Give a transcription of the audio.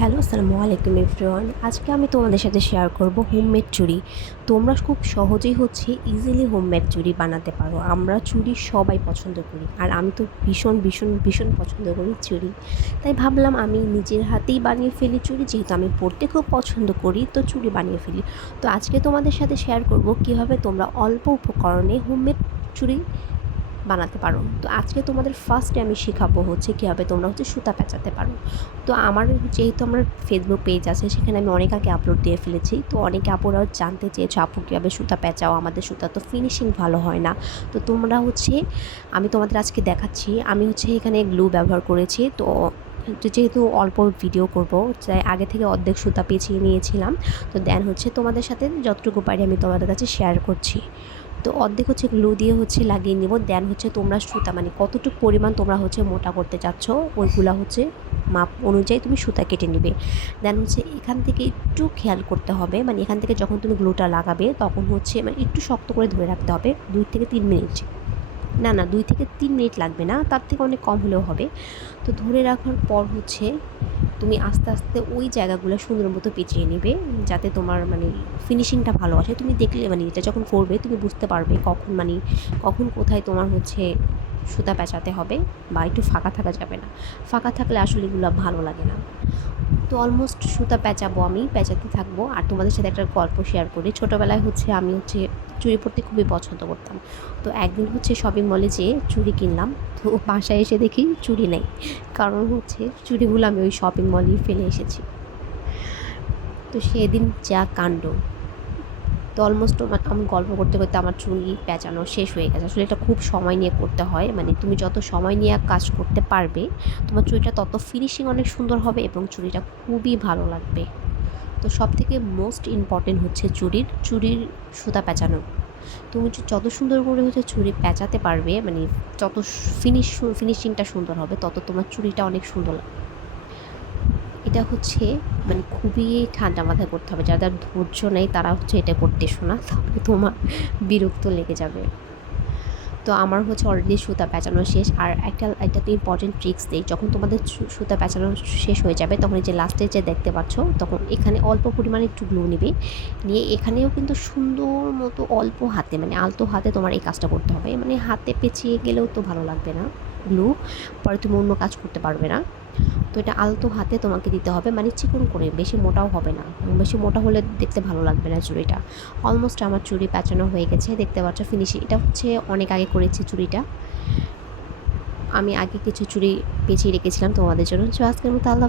Hello, আসসালামু আলাইকুম everyone. আজকে আমি তোমাদের সাথে শেয়ার করব হোমমেড চুড়ি। তোমরা খুব সহজেই ইজিলি হোমমেড চুড়ি বানাতে পারো। আমরা চুড়ি সবাই পছন্দ করি, আর আমি তো ভীষণ ভীষণ ভীষণ পছন্দ করি চুড়ি। তাই ভাবলাম আমি নিজের হাতেই বানিয়ে ফেলি চুড়ি, যেহেতু আমি পরতে খুব পছন্দ করি, তো চুড়ি বানিয়ে ফেলি। তো আজকে তোমাদের সাথে শেয়ার করব কীভাবে তোমরা অল্প উপকরণে হোমমেড চুড়ি বানাতে পারো। তো আজকে তোমাদের ফার্স্টে আমি শেখাবো কীভাবে তোমরা সুতা পেঁচাতে পারো। তো আমার যেহেতু আমার ফেসবুক পেজ আছে, সেখানে আমি অনেক আগে আপলোড দিয়ে ফেলেছি। তো অনেকে আপুরাও জানতে চেয়েছো, আপু কীভাবে সুতা পেঁচাও, আমাদের সুতা তো ফিনিশিং ভালো হয় না। তো তোমরা আমি তোমাদের আজকে দেখাচ্ছি। আমি এখানে গ্লু ব্যবহার করেছি। তো যেহেতু অল্প ভিডিও করব, তাই আগে থেকে অর্ধেক সুতা পেঁচিয়ে নিয়েছিলাম। তো দেন তোমাদের সাথে যতটুকু পারি আমি তোমাদের কাছে শেয়ার করছি। তো অর্ধেক গ্লু দিয়ে লাগিয়ে নিব। দেন তোমরা সুতা মানে কতটুকু পরিমাণ তোমরা মোটা করতে চাচ্ছ, ওইগুলা মাপ অনুযায়ী তুমি সুতা কেটে নিবে। দেন এখান থেকে একটু খেয়াল করতে হবে, মানে এখান থেকে যখন তুমি গ্লুটা লাগাবে তখন মানে একটু শক্ত করে ধরে রাখতে হবে 2 থেকে 3 মিনিট। না 2 থেকে 3 মিনিট লাগবে না, তার থেকে অনেক কম হলেও হবে। তো ধরে রাখার পর তুমি আস্তে আস্তে ওই জায়গাগুলো সুন্দর মতো পেঁচিয়ে নেবে, যাতে তোমার ফিনিশিংটা ভালো আসে। তুমি দেখলে এটা যখন করবে তুমি বুঝতে পারবে কখন কোথায় তোমার সুতা পেঁচাতে হবে, বা একটু ফাঁকা থাকা যাবে না। ফাঁকা থাকলে আসলে এগুলো ভালো লাগে না। তো অলমোস্ট সুতা আমি পেঁচাতে থাকবো। আর তোমাদের সাথে একটা গল্প শেয়ার করি। ছোটোবেলায় আমি চুড়ি পরতে খুবই পছন্দ করতাম। তো একদিন শপিং মলে যেয়ে চুড়ি কিনলাম। তো বাসায় এসে দেখি চুড়ি নেই, কারণ চুড়িগুলো আমি ওই শপিং মলেই ফেলে এসেছি। তো সেদিন যা কাণ্ড। তো অলমোস্ট আমি গল্প করতে করতে আমার চুড়ি পেঁচানো শেষ হয়ে গেছে। আসলে এটা খুব সময় নিয়ে করতে হয়, তুমি যত সময় নিয়ে কাজ করতে পারবে তোমার চুড়িটা তত ফিনিশিং অনেক সুন্দর হবে এবং চুড়িটা খুবই ভালো লাগবে। তো সবথেকে মোস্ট ইম্পর্টেন্ট চুড়ির সুতা পেঁচানো। তুমি যত সুন্দর করে চুড়ি পেঁচাতে পারবে, যত ফিনিশিংটা সুন্দর হবে, তত তোমার চুড়িটা অনেক সুন্দর লাগবে। এটা খুবই ঠান্ডা মাথায় করতে হবে। যাদের ধৈর্য নেই তারা এটা করতে শোনা, তাহলে তোমার বিরক্ত লেগে যাবে। তো আমার অলরেডি সুতা পেঁচানো শেষ। আর একটা তো ইম্পর্টেন্ট ট্রিক্স দিই, যখন তোমাদের সুতা পেঁচানো শেষ হয়ে যাবে তখন যে লাস্টে যে দেখতে পাচ্ছ, তখন এখানে অল্প পরিমাণে একটু গ্লু নিবে, নিয়ে এখানেও কিন্তু সুন্দর মতো অল্প হাতে আলতো হাতে তোমার এই কাজটা করতে হবে। হাতে পেঁচিয়ে গেলেও তো ভালো লাগবে না গ্লু, পরে তুমি অন্য কাজ করতে পারবে না। তো এটা আলতো হাতে তোমাকে দিতে হবে, চিকন করে, বেশি মোটাও হবে না। বেশি মোটা হলে দেখতে ভালো লাগবে না চুড়িটা। অলমোস্ট আমার চুড়ি পেঁচানো হয়ে গেছে, দেখতে পাচ্ছ ফিনিশিং। এটা অনেক আগে করেছি চুড়িটা। আমি আগে কিছু চুড়ি পেঁচিয়ে রেখেছিলাম তোমাদের জন্য। আজকের মতো আল্লাহ।